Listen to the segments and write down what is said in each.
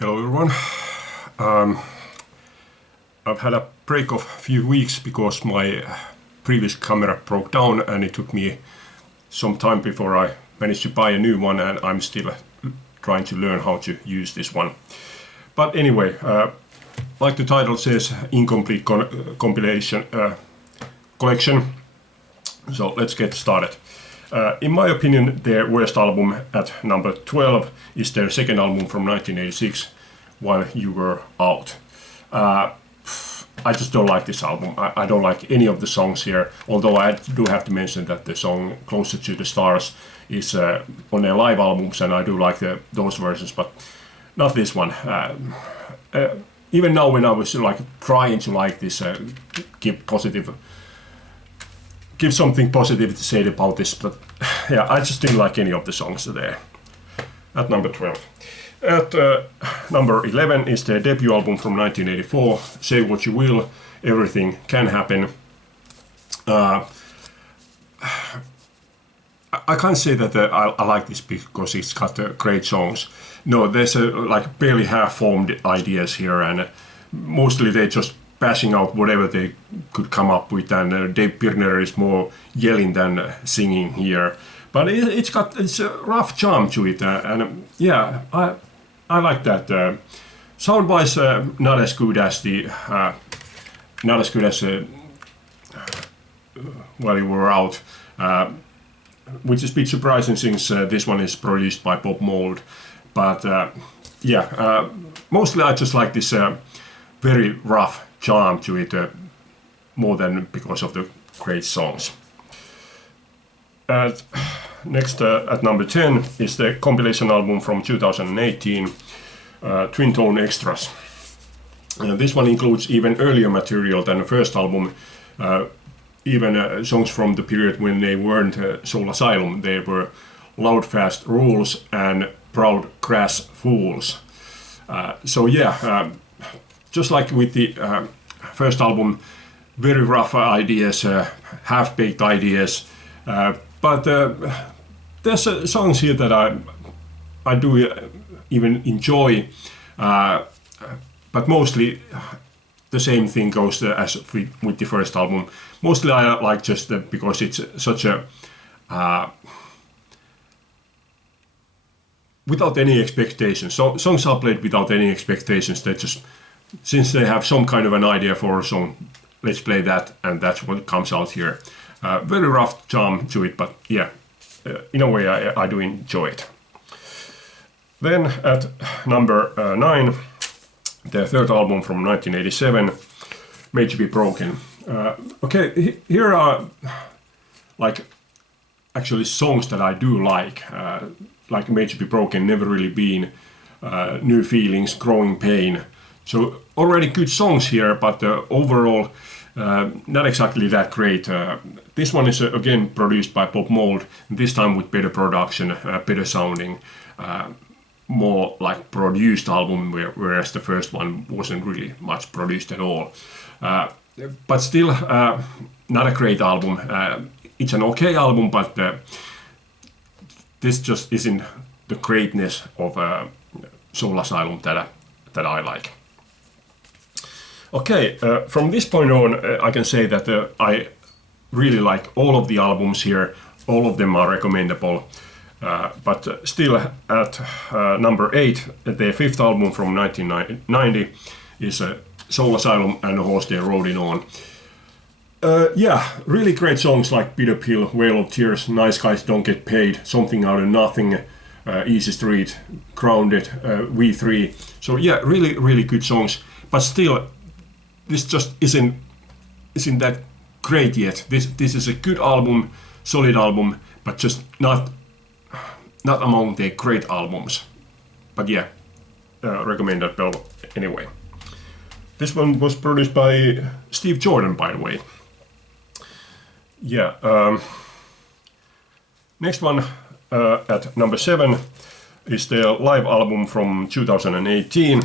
Hello everyone. Um, I've had a break of a few weeks because my previous camera broke down and it took me some time before I managed to buy a new one, and I'm still trying to learn how to use this one. But anyway, like the title says, incomplete compilation collection. So let's get started. In my opinion, their worst album at number 12 is their second album from 1986, While You Were Out. I just don't like this album. I don't like any of the songs here, although I do have to mention that the song Closer to the Stars is on their live albums, and I do like those versions, but not this one. Even now when I was trying to like this, give something positive to say about this, but yeah, I just didn't like any of the songs there. At number 12. At number 11 is their debut album from 1984, Say What You Will, Everything Can Happen. I can't say that I like this because it's got great songs. No, there's barely half-formed ideas here, and mostly they're just passing out whatever they could come up with, and Dave Pirner is more yelling than singing here. But it's a rough charm to it, and yeah, I like that. Sound-wise, not as good as While You Were Out, which is a bit surprising since this one is produced by Bob Mould. But yeah, mostly I just like this very rough charm to it, more than because of the great songs. Next, at number 10 is the compilation album from 2018, Twin Tone Extras. This one includes even earlier material than the first album, even songs from the period when they weren't Soul Asylum. They were Loud Fast Rules and Proud Crass Fools. So yeah, just like with the first album, very rough ideas, half-baked ideas, but there's songs here that I do even enjoy, but mostly the same thing goes as with the first album. Mostly I like just because it's such a without any expectations. So songs are played without any expectations. They just, since they have some kind of an idea for a song, let's play that, and that's what comes out here. Very rough charm to it, but yeah, in a way I do enjoy it. Then at number 9, their third album from 1987, Made to Be Broken. Okay, here are actually songs that I do like Made to Be Broken, Never Really Been, New Feelings, Growing Pain. So already good songs here, but overall not exactly that great. This one is again produced by Bob Mould, this time with better production, better sounding, more like produced album, whereas the first one wasn't really much produced at all. But still not a great album. It's an okay album, but this just isn't the greatness of Soul Asylum that I like. Okay, from this point on, I can say that I really like all of the albums here. All of them are recommendable. But still, at number 8, their fifth album from 1990 is Soul Asylum and the Horse They're Riding On. Yeah, really great songs like Bitter Pill, Whale of Tears, Nice Guys Don't Get Paid, Something Out of Nothing, Easy Street, Grounded, V3. So yeah, really, really good songs. But still, this just isn't that great yet. This is a good album, solid album, but just not among the great albums. But yeah, recommended well anyway. This one was produced by Steve Jordan, by the way. Yeah. Next one at number 7 is their live album from 2018,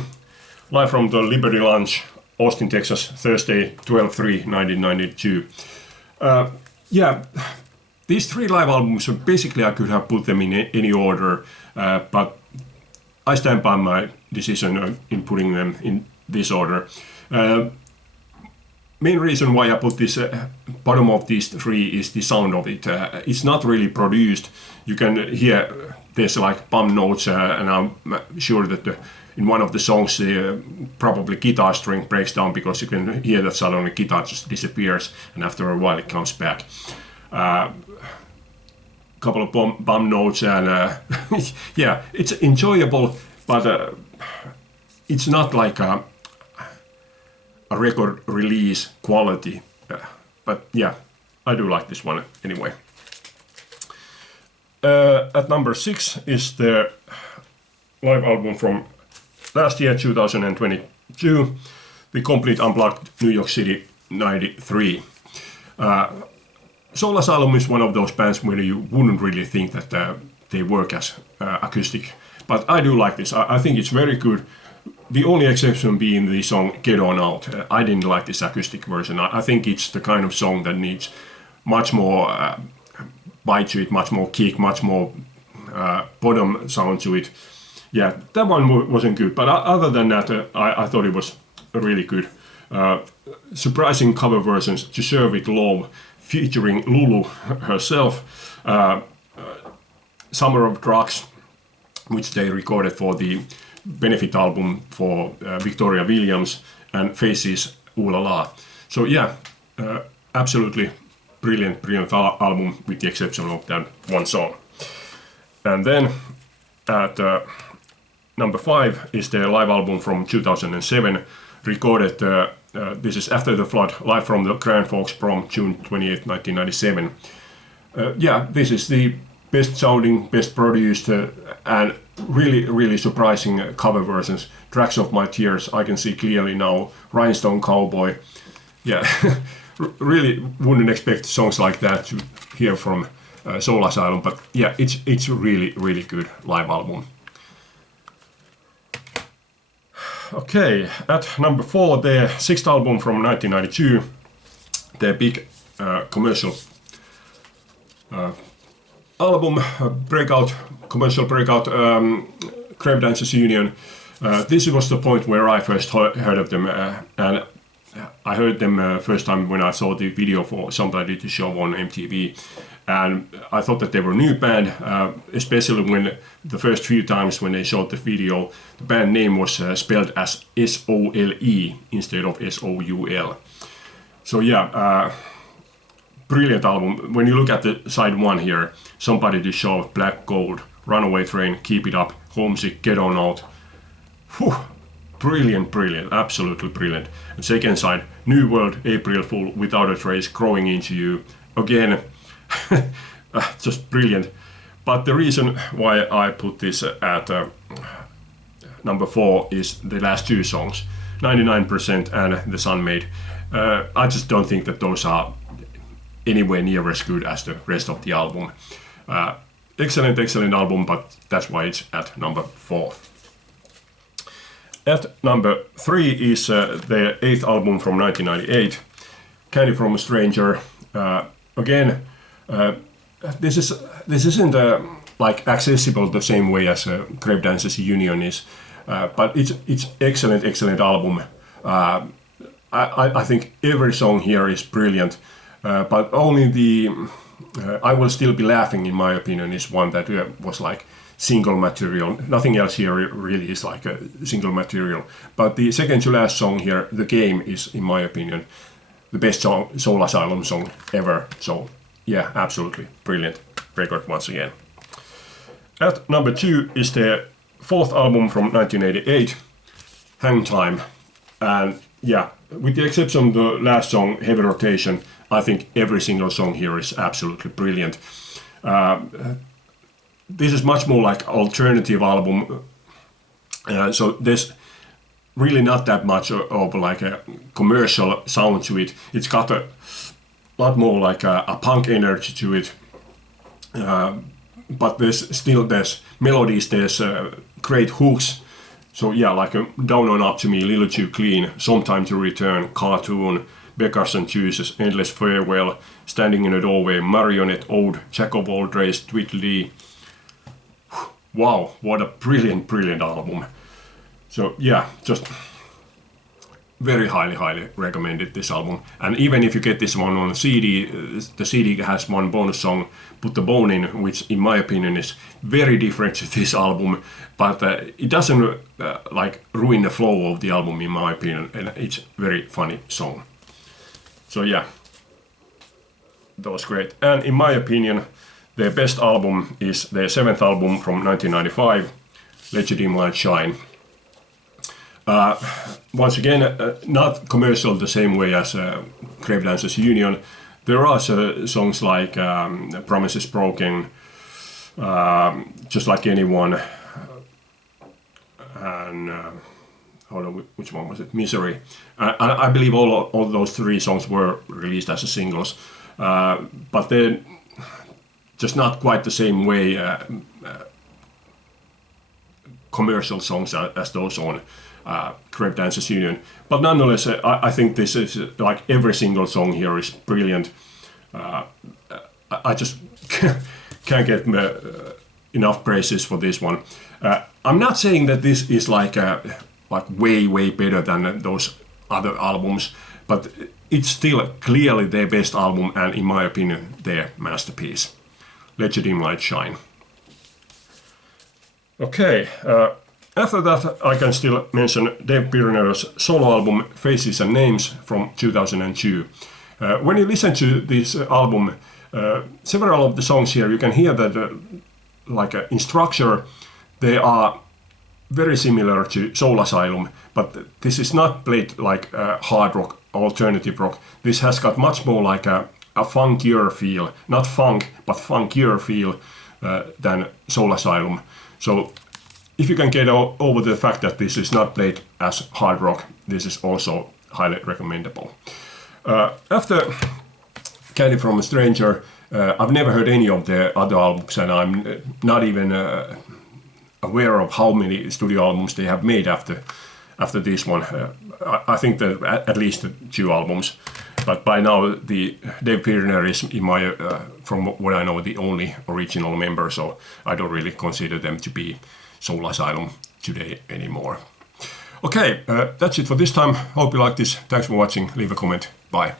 live from the Liberty Lounge, Austin, Texas, Thursday, 12/3/1992. Yeah, these 3 live albums, so basically I could have put them in any order, but I stand by my decision in putting them in this order. Main reason why I put this bottom of these three is the sound of it. It's not really produced. You can hear there's like bum notes, and I'm sure that in one of the songs probably guitar string breaks down, because you can hear that suddenly guitar just disappears and after a while it comes back. Couple of bum notes, and yeah, it's enjoyable, but it's not like a record release quality. But yeah, I do like this one anyway. At number 6 is the live album from last year, 2022, the complete unplugged New York City '93. Soul Asylum is one of those bands where you wouldn't really think that they work as acoustic, but I do like this. I think it's very good. The only exception being the song Get On Out. I didn't like this acoustic version. I think it's the kind of song that needs much more bite to it, much more kick, much more bottom sound to it. Yeah, that one wasn't good, but other than that, I thought it was really good. Surprising cover versions, To Serve With Love, featuring Lulu herself, Summer of Drugs, which they recorded for the benefit album for Victoria Williams, and Faces, Ooh La La. So yeah, absolutely brilliant album, with the exception of that one song. And then at number 5 is their live album from 2007, recorded, this is After the Flood, live from the Grand Forks Prom, June 28, 1997. Yeah, this is the best sounding, best produced, and really surprising cover versions. Tracks of My Tears, I Can See Clearly Now, Rhinestone Cowboy. Yeah, really wouldn't expect songs like that to hear from Soul Asylum, but yeah, it's really good live album. Okay, at number 4, their 6th album from 1992, their big commercial album, commercial breakout, Grave Dancers Union. This was the point where I first heard of them, and I heard them first time when I saw the video for Somebody to Show on MTV. And I thought that they were a new band, especially when the first few times when they showed the video, the band name was spelled as S-O-L-E instead of S-O-U-L. So yeah, brilliant album. When you look at the side 1 here, Somebody to Show, Black Gold, Runaway Train, Keep It Up, Homesick, Get On Out. Whew, brilliant, absolutely brilliant. And second side, New World, April Fool, Without a Trace, Growing Into You. Again, just brilliant. But the reason why I put this at number 4 is the last 2 songs, 99% and The Sun Made. I just don't think that those are anywhere near as good as the rest of the album. Excellent album, but that's why it's at number 4. At number 3 is their 8th album from 1998, Candy from a Stranger. Again, this isn't like accessible the same way as Grave Dancers Union is, but it's excellent album. I think every song here is brilliant, but only the I Will Still Be Laughing, in my opinion, is one that was like single material. Nothing else here really is like a single material. But the second to last song here, The Game, is, in my opinion, the best Soul Asylum song ever. So yeah, absolutely brilliant record once again. At number 2 is their 4th album from 1988, Hang Time. And yeah, with the exception of the last song, Heavy Rotation, I think every single song here is absolutely brilliant. This is much more like alternative album, so there's really not that much of like a commercial sound to it. It's got a lot more like a punk energy to it, but there's melodies, there's great hooks. So yeah, like Down on Up to Me, Little Too Clean, Sometime to Return, Cartoon, Beggars and Choosers, Endless Farewell, Standing in a Doorway, Marionette, Ode, Jack of All Trades, Tweedledee. wow, what a brilliant album. So yeah, just very highly recommended this album. And even if you get this one on CD, the CD has one bonus song, Put the Bone In, which in my opinion is very different to this album, but it doesn't like ruin the flow of the album in my opinion, and it's a very funny song. So yeah, that was great. And in my opinion, their best album is their 7th album from 1995, Let Your Dim Light Shine. Once again, not commercial the same way as Grave Dancers Union. There are songs like Promises Broken, Just Like Anyone, and hold on, which one was it? Misery. I believe all those 3 songs were released as singles, but they're just not quite the same way commercial songs as those on Grave Dancers Union. But nonetheless, I think this is like every single song here is brilliant. I just can't get enough praises for this one. I'm not saying that this is like way better than those other albums, but it's still clearly their best album and in my opinion their masterpiece. Let Your Dim Light Shine. Okay, after that I can still mention Dave Pirner's solo album Faces and Names from 2002. When you listen to this album, several of the songs here you can hear that in structure they are very similar to Soul Asylum, but this is not played like hard rock, alternative rock. This has got much more like a funkier feel, not funk, but funkier feel than Soul Asylum. So if you can get over the fact that this is not played as hard rock, this is also highly recommendable. After Candy from a Stranger, I've never heard any of their other albums, and I'm not even aware of how many studio albums they have made after this one. I think that at least 2 albums, but by now the Dave Pirner is, in my from what I know, the only original member, so I don't really consider them to be Soul Asylum today anymore. Okay, that's it for this time. Hope you like this. Thanks for watching. Leave a comment. Bye.